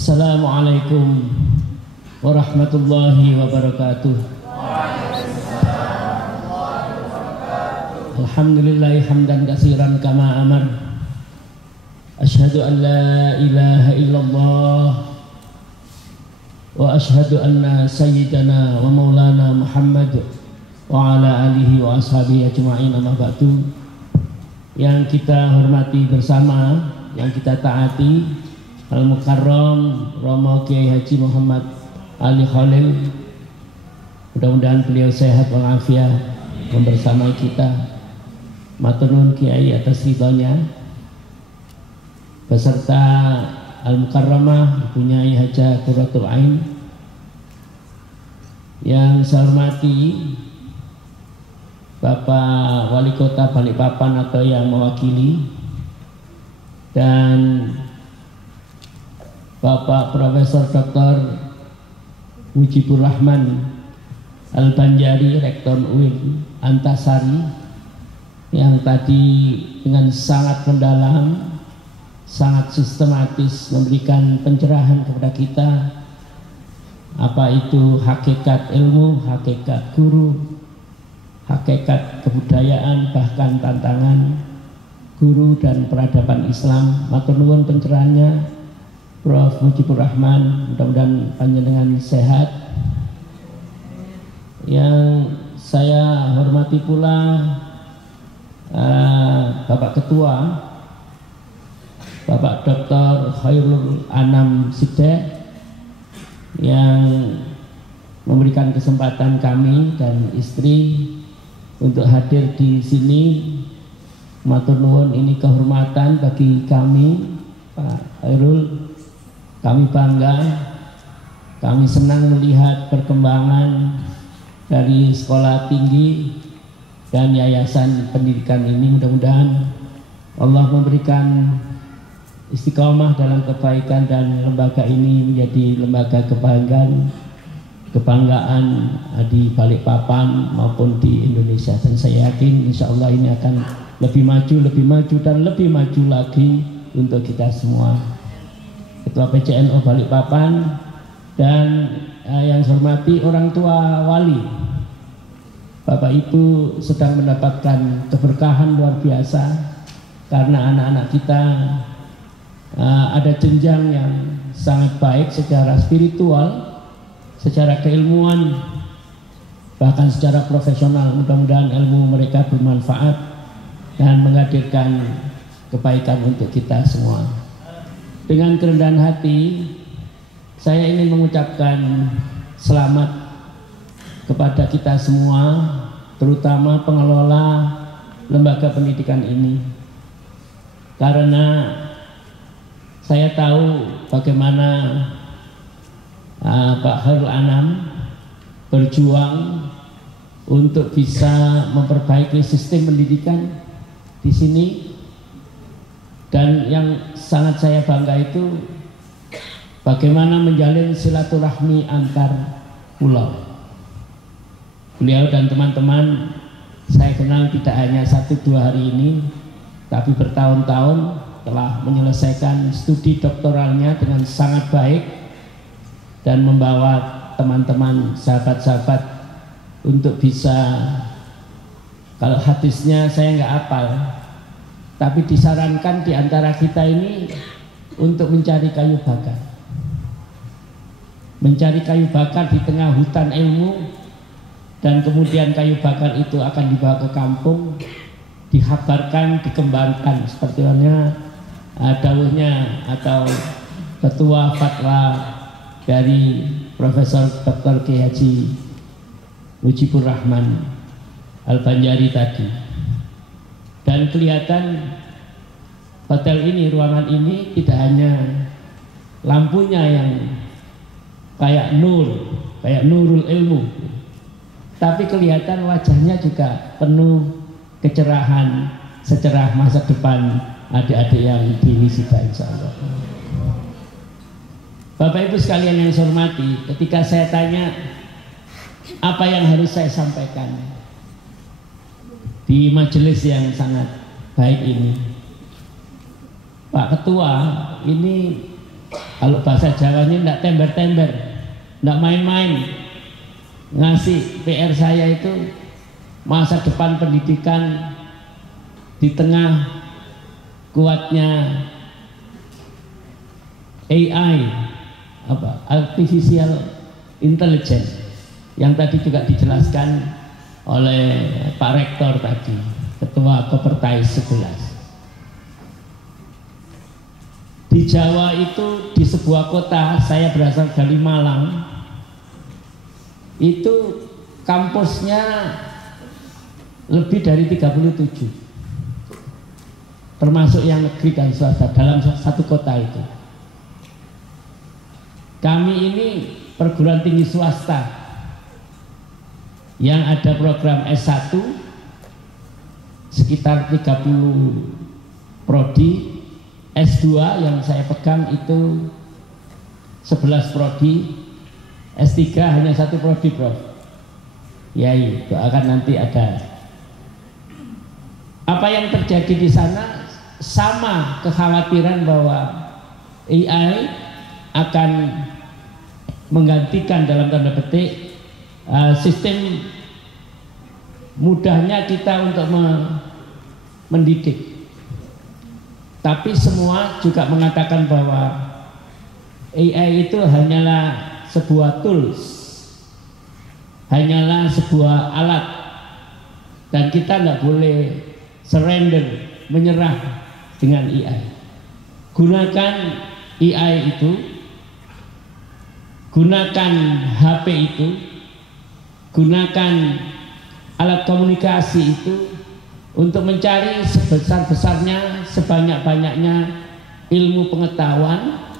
Assalamualaikum warahmatullahi wabarakatuh. Alhamdulillahi hamdan katsiran kama amar. Asyhadu an la ilaha illallah wa asyhadu anna sayyidana wa maulana Muhammad wa ala alihi wa ashabihi ajma'in, amma ba'du. Yang kita hormati bersama, yang kita taati, Al-Mukarram Romo Kiai Haji Muhammad Ali Khalil, mudah-mudahan beliau sehat walafiat membersamai kita. Matur nuwun Kiai atas ridhonya, beserta Al-Mukarramah Ibunya Hajah Qurratul Ain. Yang saya hormati Bapak Wali Kota Balikpapan atau yang mewakili, dan Bapak Profesor Dr. Mujibur Rahman Al-Banjari, Rektor UIN Antasari, yang tadi dengan sangat mendalam, sangat sistematis memberikan pencerahan kepada kita apa itu hakikat ilmu, hakikat guru, hakikat kebudayaan, bahkan tantangan guru dan peradaban Islam. Matur nuwun pencerahannya Prof. Mujibur Rahman, mudah-mudahan panjenengan sehat. Yang saya hormati pula Bapak Ketua, Bapak Dr. Khairul Anam Sidek, yang memberikan kesempatan kami dan istri untuk hadir di sini. Matur nuwun, ini kehormatan bagi kami, Pak Khairul. Kami bangga, kami senang melihat perkembangan dari sekolah tinggi dan yayasan pendidikan ini. Mudah-mudahan Allah memberikan istiqomah dalam kebaikan dan lembaga ini menjadi lembaga kebanggaan di Balikpapan maupun di Indonesia. Dan saya yakin insya Allah ini akan lebih maju dan lebih maju lagi untuk kita semua. Ketua PCNO Balikpapan dan yang saya hormati orang tua wali, Bapak Ibu sedang mendapatkan keberkahan luar biasa karena anak-anak kita ada jenjang yang sangat baik secara spiritual, secara keilmuan, bahkan secara profesional. Mudah-mudahan ilmu mereka bermanfaat dan menghadirkan kebaikan untuk kita semua. Dengan kerendahan hati, saya ingin mengucapkan selamat kepada kita semua, terutama pengelola lembaga pendidikan ini. Karena saya tahu bagaimana Pak Khairul Anam berjuang untuk bisa memperbaiki sistem pendidikan di sini. Dan yang sangat saya bangga itu bagaimana menjalin silaturahmi antar pulau. Beliau dan teman-teman saya kenal tidak hanya 1-2 hari ini, tapi bertahun-tahun telah menyelesaikan studi doktoralnya dengan sangat baik dan membawa teman-teman, sahabat-sahabat untuk bisa, kalau hadisnya saya nggak hafal, tapi disarankan di antara kita ini untuk mencari kayu bakar. Mencari kayu bakar di tengah hutan ilmu, dan kemudian kayu bakar itu akan dibawa ke kampung, dihabarkan, dikembangkan, seperti dawuhnya atau ketua fatwa dari Profesor Dr. Kiai Haji Mujibur Rahman Al-Banjari tadi. Dan kelihatan hotel ini, ruangan ini tidak hanya lampunya yang kayak nurul ilmu, tapi kelihatan wajahnya juga penuh kecerahan, secerah masa depan adik-adik yang di wisuda insya Allah. Bapak Ibu sekalian yang saya hormati, ketika saya tanya apa yang harus saya sampaikan di majelis yang sangat baik ini, Pak Ketua, ini Kalau bahasa Jawanya tidak tember-tember, tidak main-main. Ngasih PR saya itu masa depan pendidikan di tengah kuatnya AI, artificial intelligence, yang tadi juga dijelaskan oleh Pak Rektor tadi, Ketua Kopertais 11. Di Jawa itu, di sebuah kota, saya berasal dari Malang, itu kampusnya lebih dari 37, termasuk yang negeri dan swasta dalam satu kota itu. Kami ini perguruan tinggi swasta yang ada program S1 sekitar 30 prodi, S2 yang saya pegang itu 11 prodi, S3 hanya 1 prodi, Prof. Yai, doakan nanti ada. Apa yang terjadi di sana sama kekhawatiran bahwa AI akan menggantikan dalam tanda petik sistem mudahnya kita untuk mendidik. Tapi semua juga mengatakan bahwa AI itu hanyalah sebuah tools, hanyalah sebuah alat, dan kita nggak boleh surrender, menyerah dengan AI. Gunakan AI itu, gunakan HP itu, gunakan alat komunikasi itu untuk mencari sebesar-besarnya, sebanyak-banyaknya ilmu pengetahuan,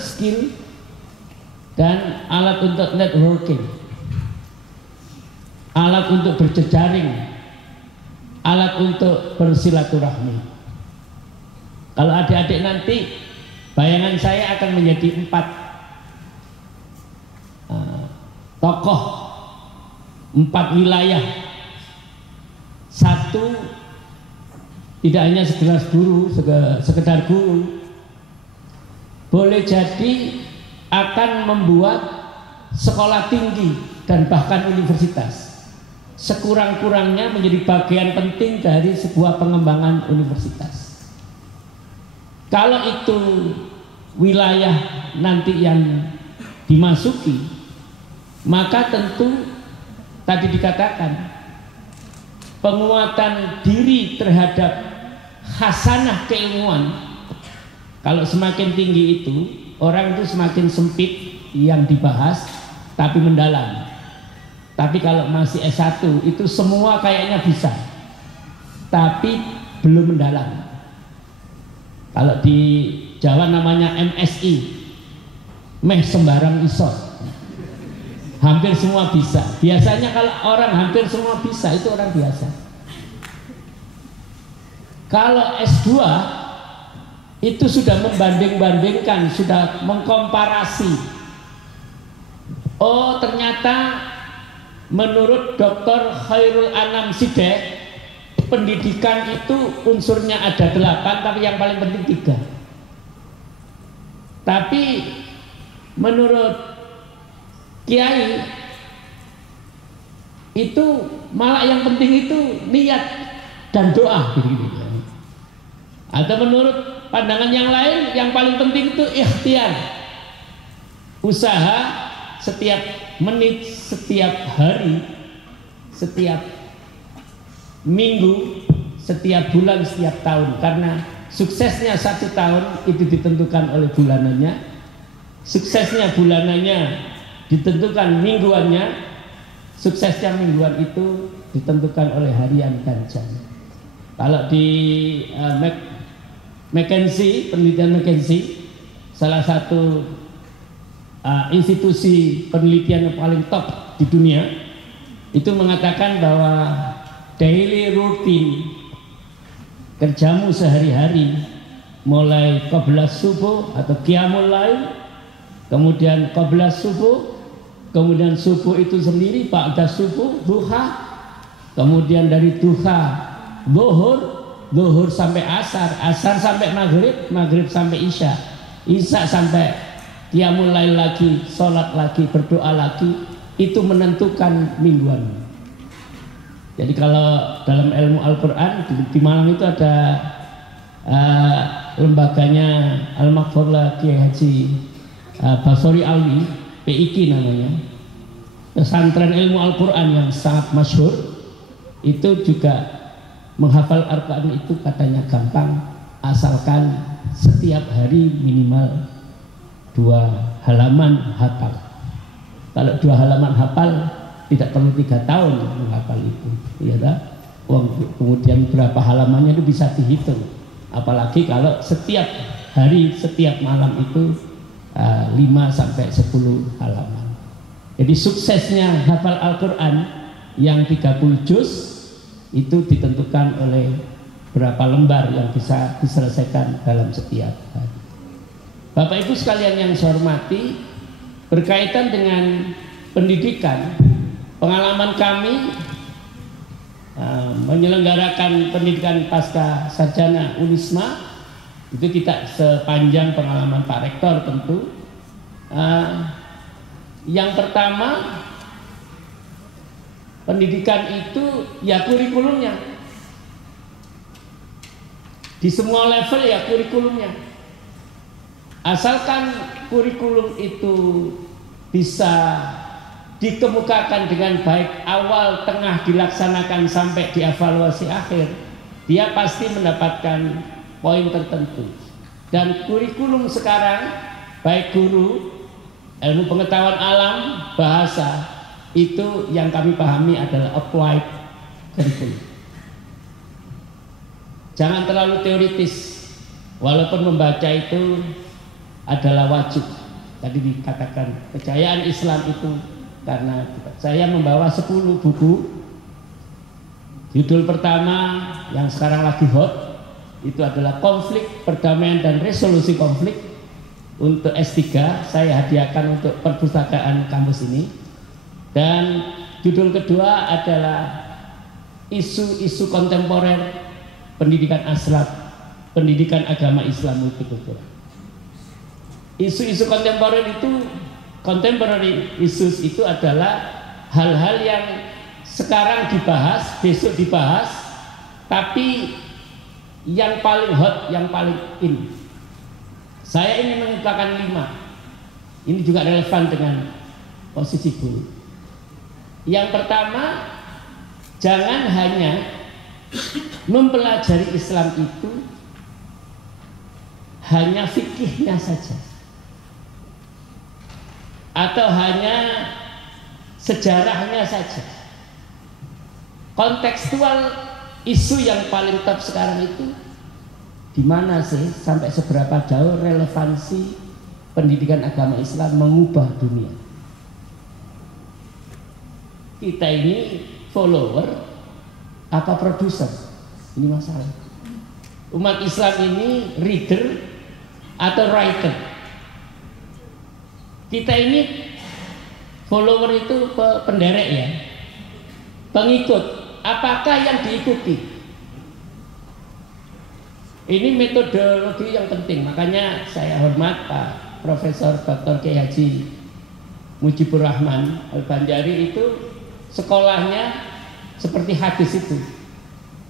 skill, dan alat untuk networking, alat untuk berjejaring, alat untuk bersilaturahmi. Kalau adik-adik nanti, bayangan saya akan menjadi 4 tokoh, 4 wilayah. 1, tidak hanya sekedar guru, boleh jadi akan membuat sekolah tinggi dan bahkan universitas. Sekurang-kurangnya menjadi bagian penting dari sebuah pengembangan universitas. Kalau itu wilayah nanti yang dimasuki, maka tentu tadi dikatakan penguatan diri terhadap khasanah keilmuan. Kalau semakin tinggi itu, orang itu semakin sempit yang dibahas, tapi mendalam. Tapi kalau masih S1 itu semua kayaknya bisa, tapi belum mendalam. Kalau di Jawa namanya MSI, meh sembarang iso, hampir semua bisa. Biasanya kalau orang hampir semua bisa, itu orang biasa. Kalau S2 itu sudah membanding-bandingkan, sudah mengkomparasi. Oh, ternyata menurut Dr. Khairul Anam Sidek, pendidikan itu unsurnya ada 8, tapi yang paling penting 3. Tapi menurut Kiai itu malah yang penting itu niat dan doa gitu. Atau menurut pandangan yang lain, yang paling penting itu ikhtiar, usaha setiap menit, setiap hari, setiap minggu, setiap bulan, setiap tahun. Karena suksesnya 1 tahun itu ditentukan oleh bulanannya, suksesnya bulanannya ditentukan mingguannya, suksesnya mingguan itu ditentukan oleh harian dan jam. Kalau di McKinsey, penelitian McKinsey, salah satu institusi penelitian yang paling top di dunia, itu mengatakan bahwa daily routine kerjamu sehari-hari, mulai qabla subuh atau qiyamul lail, kemudian qabla subuh, kemudian subuh itu sendiri, ba'da subuh, duha, kemudian dari duha zuhur, zuhur sampai asar, asar sampai maghrib, maghrib sampai isya, Isya sampai qiyamul lail lagi, sholat lagi, berdoa lagi, itu menentukan mingguan. Jadi kalau dalam ilmu Al-Quran di Malang itu ada lembaganya Al-Maghfurlah Kiai Haji Basori Alwi, PIK namanya, pesantren ilmu Al-Quran yang sangat masyhur. Itu juga menghafal Al-Quran itu katanya gampang, asalkan setiap hari minimal 2 halaman hafal. Kalau 2 halaman hafal tidak perlu 3 tahun menghafal itu, ya tak? Kemudian berapa halamannya itu bisa dihitung. Apalagi kalau setiap hari, setiap malam itu 5 sampai 10 halaman. Jadi suksesnya hafal Al-Quran yang 30 juz itu ditentukan oleh berapa lembar yang bisa diselesaikan dalam setiap hari. Bapak Ibu sekalian yang saya hormati, berkaitan dengan pendidikan, pengalaman kami menyelenggarakan pendidikan pasca sarjana Unisma itu tidak sepanjang pengalaman Pak Rektor tentu. Yang pertama, pendidikan itu ya kurikulumnya, di semua level ya kurikulumnya. Asalkan kurikulum itu bisa dikemukakan dengan baik, awal, tengah dilaksanakan sampai dievaluasi akhir, dia pasti mendapatkan poin tertentu. Dan kurikulum sekarang, baik guru, ilmu pengetahuan alam, bahasa, itu yang kami pahami adalah applied curriculum. Jangan terlalu teoritis, walaupun membaca itu adalah wajib. Tadi dikatakan kejayaan Islam itu karena saya membawa 10 buku. Judul pertama yang sekarang lagi hot itu adalah Konflik, Perdamaian dan Resolusi Konflik. Untuk S3 saya hadiahkan untuk perpustakaan kampus ini. Dan judul kedua adalah Isu-isu kontemporer pendidikan akhlak, pendidikan agama Islam multikultural. Isu-isu kontemporer itu, contemporary issues itu adalah hal-hal yang sekarang dibahas, besok dibahas, tapi yang paling hot, yang paling in. Saya ingin mengumpulkan 5. Ini juga relevan dengan posisi guru. Yang pertama, jangan hanya mempelajari Islam itu hanya fikihnya saja, atau hanya sejarahnya saja. Kontekstual isu yang paling top sekarang itu di mana sih, sampai seberapa jauh relevansi pendidikan agama Islam mengubah dunia. Kita ini follower apa produser? Ini masalah. Umat Islam ini reader atau writer? Kita ini follower itu penderek ya, pengikut. Apakah yang diikuti? Ini metodologi yang penting. Makanya saya hormat Pak Profesor Dr. Kiai Haji Mujibur Rahman Al-Banjari, itu sekolahnya seperti hadis itu.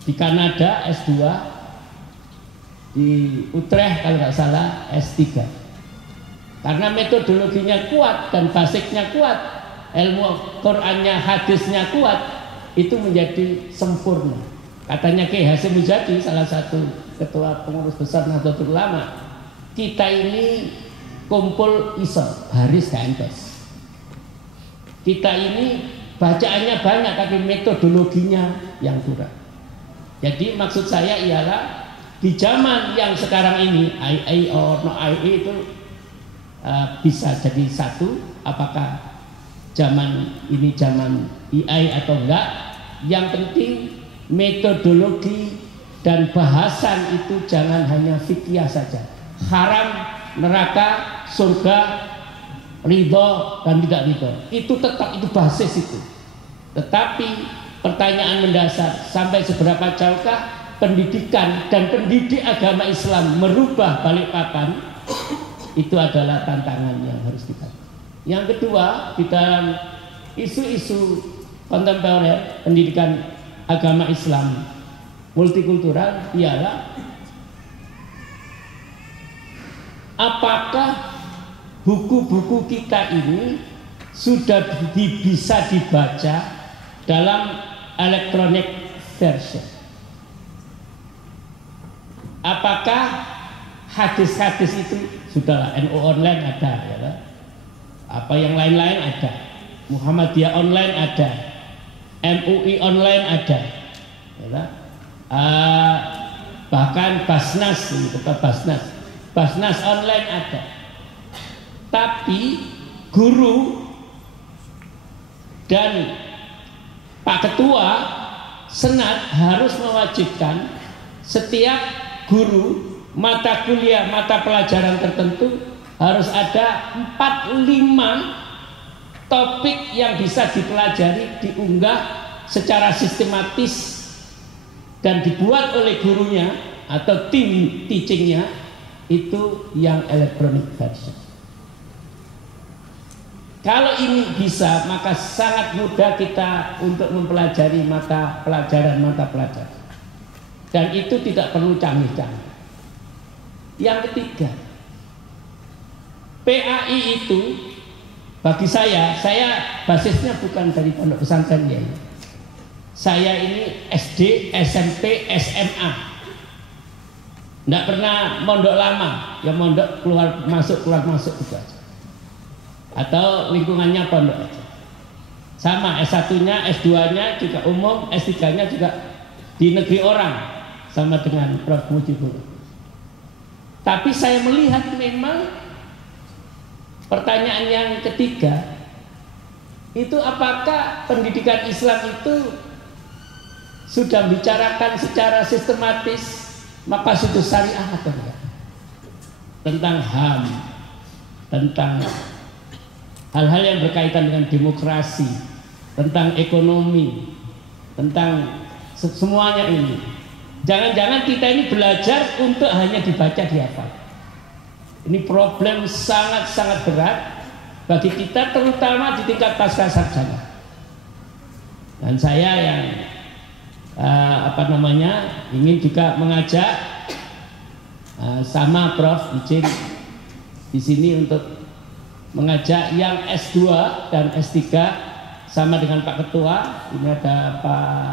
Di Kanada S2, di Utrecht kalau nggak salah S3. Karena metodologinya kuat dan basicnya kuat, ilmu Qur'annya, hadisnya kuat, itu menjadi sempurna. Katanya Kiai Hasyim Muzadi, salah satu ketua pengurus besar Nahdlatul Ulama, kita ini kumpul iso baris gantos. Kita ini bacaannya banyak tapi metodologinya yang kurang. Jadi maksud saya ialah di zaman yang sekarang ini IA or no IA itu bisa jadi satu. Apakah zaman ini zaman IA atau enggak? Yang penting metodologi dan bahasan itu jangan hanya fikih saja. Haram, neraka, surga, ridho dan tidak ridho, itu tetap itu basis itu. Tetapi pertanyaan mendasar, sampai seberapa jauhkah pendidikan dan pendidik agama Islam merubah Balikpapan Itu adalah tantangan yang harus kita. Yang kedua, di dalam isu-isu kontemporer pendidikan agama Islam multikultural ialah apakah buku-buku kita ini sudah bisa dibaca dalam electronic version. Apakah hadis-hadis itu sudahlah, NU online ada, ya kan? Apa yang lain-lain ada, Muhammadiyah online ada, MUI online ada, ya kan? Bahkan Basnas, Basnas online ada. Tapi guru dan Pak Ketua Senat harus mewajibkan setiap guru mata kuliah, mata pelajaran tertentu harus ada 4-5 topik yang bisa dipelajari, diunggah secara sistematis dan dibuat oleh gurunya atau tim teachingnya, itu yang electronic version. Kalau ini bisa, maka sangat mudah kita untuk mempelajari mata pelajaran. Dan itu tidak perlu canggih-canggih. Yang ketiga, PAI itu bagi saya basisnya bukan dari pondok pesantren ya. Saya ini SD, SMP, SMA. Tidak pernah mondok lama, ya mondok keluar masuk itu aja. Atau lingkungannya pondok aja. Sama S1-nya, S2-nya juga umum, S3-nya juga di negeri orang, sama dengan Prof. Mujibur. Tapi saya melihat memang pertanyaan yang ketiga itu, apakah pendidikan Islam itu sudah bicarakan secara sistematis maqasidus syariah atau enggak, tentang HAM, tentang hal-hal yang berkaitan dengan demokrasi, tentang ekonomi, tentang semuanya ini. Jangan-jangan kita ini belajar untuk hanya dibaca, dihafal. Ini problem sangat-sangat berat bagi kita, terutama di tingkat pasca sarjana. Dan saya yang ingin juga mengajak sama Prof. izin di sini untuk mengajak yang S2 dan S3 sama dengan Pak Ketua. Ini ada Pak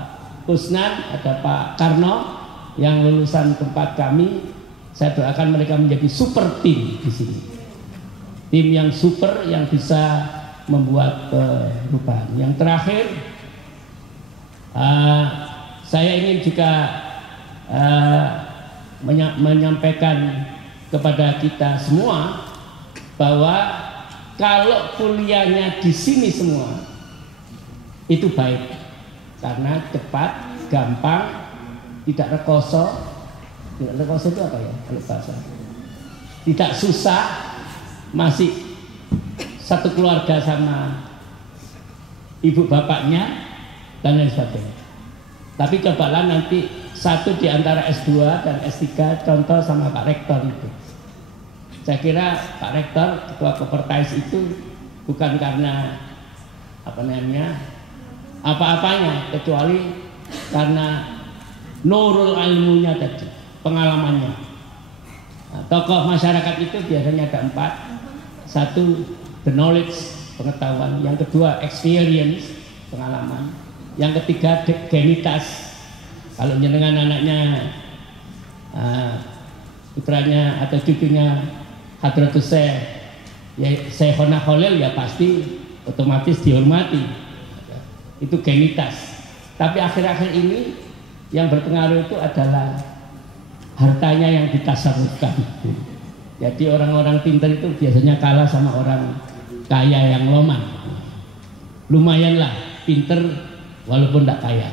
Kusnan, ada Pak Karno yang lulusan tempat kami. Saya doakan mereka menjadi super tim di sini. Tim yang super yang bisa membuat perubahan. Yang terakhir, saya ingin juga menyampaikan kepada kita semua bahwa kalau kuliahnya di sini semua itu baik, karena cepat, gampang, tidak rekoso. Tidak rekoso itu apa ya kalau bahasa? Tidak susah, masih satu keluarga sama ibu bapaknya dan lain sebagainya. Tapi cobalah nanti satu di antara S2 dan S3 contoh sama Pak Rektor itu. Saya kira Pak Rektor, Ketua Kopertais itu bukan karena apa-apanya, kecuali karena nurul ilmunya tadi, pengalamannya. Nah, tokoh masyarakat itu biasanya ada 4. Satu, the knowledge, pengetahuan. Yang kedua, experience, pengalaman. Yang ketiga, genitas. Kalau jenengan anaknya, putranya atau cucunya Hadratus Syekhona Khalil, ya pasti otomatis dihormati. Itu genitas. Tapi akhir-akhir ini yang berpengaruh itu adalah hartanya yang ditasarrufkan. Jadi orang-orang pintar itu biasanya kalah sama orang kaya yang lomah. Lumayanlah pintar walaupun tidak kaya,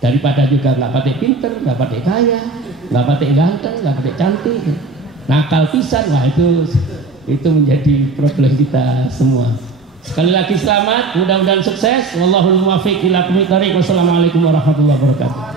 daripada juga nggak pakai pintar, nggak pakai kaya, nggak pakai ganteng, nggak pakai cantik, nakal pisan. Wah, itu menjadi problem kita semua. Sekali lagi selamat, mudah-mudahan sukses. Wallahul muwaffiq ila aqwamit thoriq. Wassalamualaikum warahmatullahi wabarakatuh.